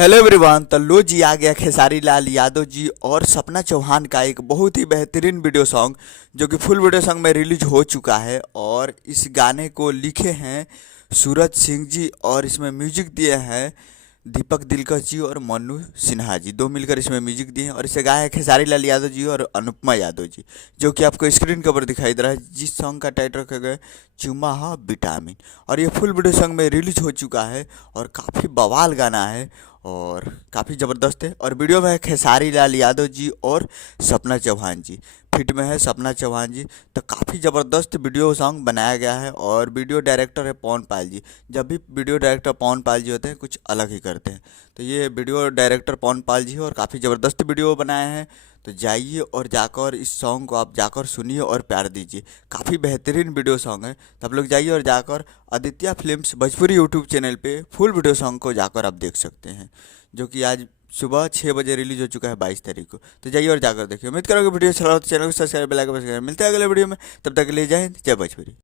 Hello everyone. तो लो जी आ गया खेसारी लाल यादव जी और सपना चौहान का एक बहुत ही बेहतरीन वीडियो सॉन्ग जो कि फुल वीडियो सॉन्ग में रिलीज हो चुका है। और इस गाने को लिखे हैं सूरज सिंह जी और इसमें म्यूजिक दिए हैं दीपक दिलकश जी और मन्नू सिन्हा जी, दो मिलकर इसमें म्यूजिक दिए हैं। और इसे गाए हैं खेसारी लाल यादव जी और अनुपमा यादव जी, जो कि आपको स्क्रीन के ऊपर दिखाई दे रहा है, जिस सॉन्ग का टाइटल रखा गया है चुमा हा विटामिन। और ये फुल वीडियो सॉन्ग में रिलीज हो चुका है और काफ़ी बवाल गाना है और काफ़ी ज़बरदस्त है। और वीडियो में है खेसारी लाल यादव जी और सपना चौहान जी, फिट में है सपना चौहान जी। तो काफ़ी ज़बरदस्त वीडियो सॉन्ग बनाया गया है और वीडियो डायरेक्टर है पवन पाल जी। जब भी वीडियो डायरेक्टर पवन पाल जी होते हैं कुछ अलग ही करते हैं। तो ये वीडियो डायरेक्टर पवन पाल जी है और काफ़ी ज़बरदस्त वीडियो बनाए हैं। तो जाइए और जाकर इस सॉन्ग को आप जाकर सुनिए और प्यार दीजिए। काफ़ी बेहतरीन वीडियो सॉन्ग है, तो आप लोग जाइए और जाकर Aditya films Bhojpuri YouTube channel पे फुल वीडियो सॉन्ग को जाकर आप देख सकते हैं, जो कि आज सुबह 6 बजे रिलीज हो चुका है 22 तारीख को। तो जाइए और जाकर देखिए। उम्मीद करोगे वीडियो अच्छा लगा तो चैनल को सब्सक्राइब, बेल आइकन प्रेस करें। मिलते हैं अगले वीडियो में, तब तक के लिए जय हिंद, जय भोजपुरी।